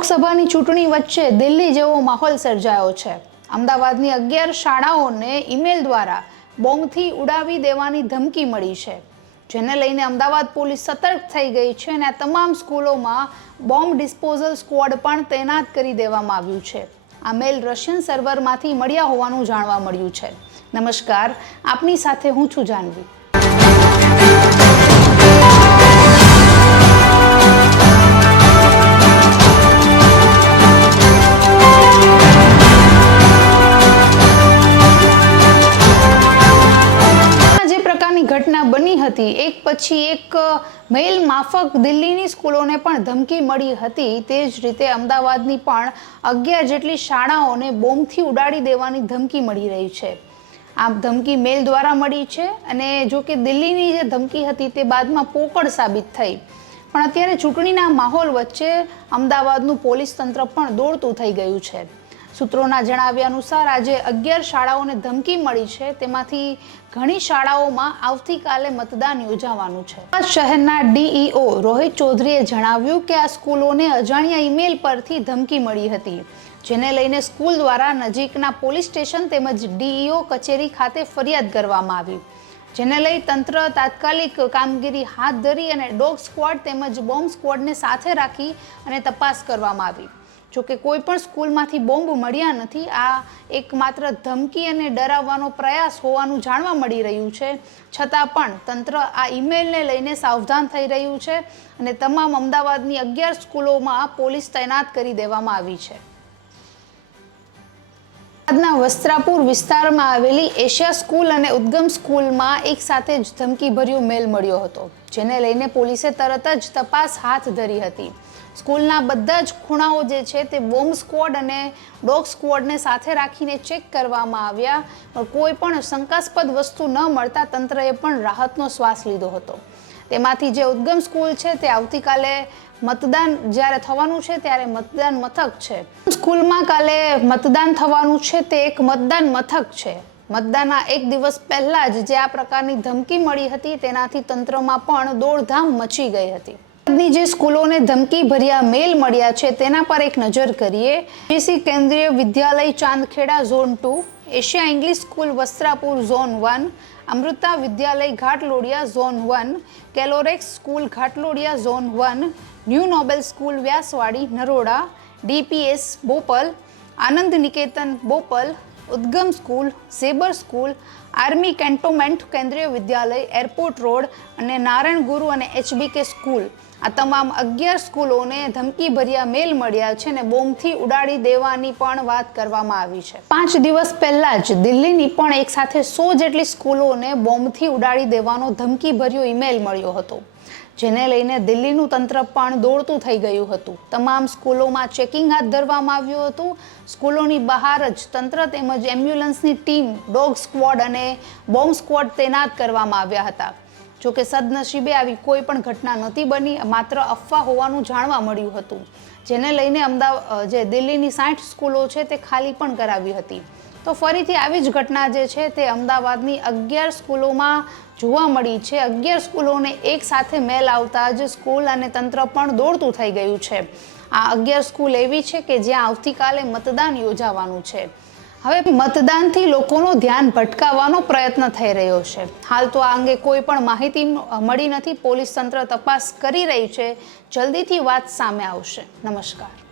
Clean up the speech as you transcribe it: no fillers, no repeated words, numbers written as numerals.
લોકસભાની ચૂંટણી વચ્ચે દિલ્હી જેવો માહોલ સર્જાયો છે। અમદાવાદની 11 શાળાઓને ઈમેલ દ્વારા બોમ્બથી ઉડાવી દેવાની ધમકી મળી છે, જેને લઈને અમદાવાદ પોલીસ સતર્ક થઈ ગઈ છે અને આ તમામ સ્કૂલોમાં બોમ્બ ડિસ્પોઝલ સ્ક્વોડ પણ તૈનાત કરી દેવામાં આવ્યું છે। આ મેલ રશિયન સર્વરમાંથી મળ્યા હોવાનું જાણવા મળ્યું છે। નમસ્કાર, આપની સાથે હું છું જાનવી। ઘટના બની હતી, એક પછી એક મેલ માફક દિલ્હીની સ્કૂલોને પણ ધમકી મળી હતી। તે જ રીતે અમદાવાદની પણ 11 જેટલી શાળાઓને બોમ્બથી ઉડાડી દેવાની ધમકી મળી રહી છે। આ ધમકી મેલ દ્વારા મળી છે અને જો કે દિલ્હીની જે ધમકી હતી તે બાદમાં પોકળ સાબિત થઈ, પણ અત્યારે ચૂંટણીના માહોલ વચ્ચે અમદાવાદનું પોલીસ તંત્ર પણ દોડતું થઈ ગયું છે। સૂત્રોના જણાવ્યા અનુસાર આજે 11 શાળાઓને ધમકી મળી છે, તેમાંથી ઘણી શાળાઓમાં આવતીકાલે મતદાન યોજાવાનું છે। શહેરના ડીઈઓ રોહિત ચૌધરીએ જણાવ્યું કે આ સ્કૂલોને અજાણ્યા ઈમેલ પરથી ધમકી મળી હતી, જેને લઈને સ્કૂલ દ્વારા નજીકના પોલીસ સ્ટેશન તેમજ ડીઈઓ કચેરી ખાતે ફરિયાદ કરવામાં આવી, જેને લઈ તંત્ર તાત્કાલિક કામગીરી હાથ ધરી અને ડોગ સ્ક્વોડ તેમજ બોમ્બ સ્ક્વોડને સાથે રાખી અને તપાસ કરવામાં આવી। જોકે કોઈ પણ સ્કૂલમાંથી બોમ્બ મળ્યા નથી। આ એકમાત્ર ધમકી અને ડરાવવાનો પ્રયાસ હોવાનું જાણવા મળી રહ્યું છે, છતાં પણ તંત્ર આ ઈમેલને લઈને સાવધાન થઈ રહ્યું છે અને તમામ અમદાવાદની 11 સ્કૂલોમાં પોલીસ તૈનાત કરી દેવામાં આવી છે। અમદાવાદના વસ્ત્રાપુર વિસ્તારમાં આવેલી એશિયા સ્કૂલ અને ઉદ્ગમ સ્કૂલમાં એક સાથે જ ધમકીભર્યો મેલ મળ્યો હતો, જેને લઈને પોલીસે તરત જ તપાસ હાથ ધરી હતી। સ્કૂલના બધા જ ખૂણાઓ જે છે તે બોમ્બ સ્ક્વોડ અને ડોગ સ્ક્વોડને સાથે રાખીને ચેક કરવામાં આવ્યા, પણ કોઈ પણ શંકાસ્પદ વસ્તુ ન મળતા તંત્રએ પણ રાહતનો શ્વાસ લીધો હતો। તેમાંથી જે ઉદ્ગમ સ્કૂલ છે તે આવતીકાલે મતદાન જ્યારે થવાનું છે ત્યારે મતદાન મથક છે। સ્કૂલમાં કાલે મતદાન થવાનું છે તે એક મતદાન મથક છે। મતદાનના એક દિવસ પહેલા જ જે આ પ્રકારની ધમકી મળી હતી તેનાથી તંત્રમાં પણ દોડધામ મચી ગઈ હતી। જે સ્કૂલોને ધમકી ભર્યા મેલ મળ્યા છે તેના પર એક નજર કરીએ। GC Kendriya Vidyalaya Chandkheda zone 2, Asia English school Vastrapur zone 1, Amrita Vidyalaya Ghatlodia zone 1, Calorex school Ghatlodia zone 1, new Nobel school Vyasvadi Naroda, DPS Bopal, Anand Niketan Bopal, Udgam school, Zebar school, army cantonment Kendriya Vidyalaya airport road અને નારાયણ ગુરુ અને એચબીકે સ્કૂલ, આ તમામ 11 સ્કૂલોને ધમકીભર્યા મેલ મળ્યા છે અને બોમ્બથી ઉડાડી દેવાની પણ વાત કરવામાં આવી છે। 5 દિવસ પહેલા જ દિલ્હીની પણ એક સાથે 100 જેટલી સ્કૂલોને બોમ્બથી ઉડાડી દેવાનો ધમકીભર્યો ઈમેલ મળ્યો હતો, જેને લઈને દિલ્હીનું તંત્ર પણ દોડતું થઈ ગયું હતું। તમામ સ્કૂલોમાં ચેકિંગ હાથ ધરવામાં આવ્યું હતું। સ્કૂલોની બહાર જ તંત્ર તેમજ એમ્બ્યુલન્સની ટીમ, ડોગ સ્ક્વોડ અને બોમ્બ સ્ક્વોડ તૈનાત કરવામાં આવ્યા હતા। જોકે સદનસીબે આવી કોઈ પણ ઘટના નહોતી બની, માત્ર અફવા હોવાનું જાણવા મળ્યું હતું, જેને લઈને જે દિલ્હીની 60 સ્કૂલો છે તે ખાલી પણ કરાવી હતી। તો ફરીથી આવી જ ઘટના જે છે તે અમદાવાદની 11 સ્કૂલોમાં જોવા મળી છે। 11 સ્કૂલોને એક સાથે મેલ આવતા જ સ્કૂલ અને તંત્ર પણ દોડતું થઈ ગયું છે। આ 11 સ્કૂલ એવી છે કે જ્યાં આવતીકાલે મતદાન યોજાવાનું છે। હવે મતદાનથી લોકોનું ધ્યાન ભટકાવવાનો પ્રયત્ન થઈ રહ્યો છે। હાલ તો આ અંગે કોઈ પણ માહિતી મળી નથી। પોલીસ તંત્ર તપાસ કરી રહી છે, જલ્દીથી વાત સામે આવશે। નમસ્કાર।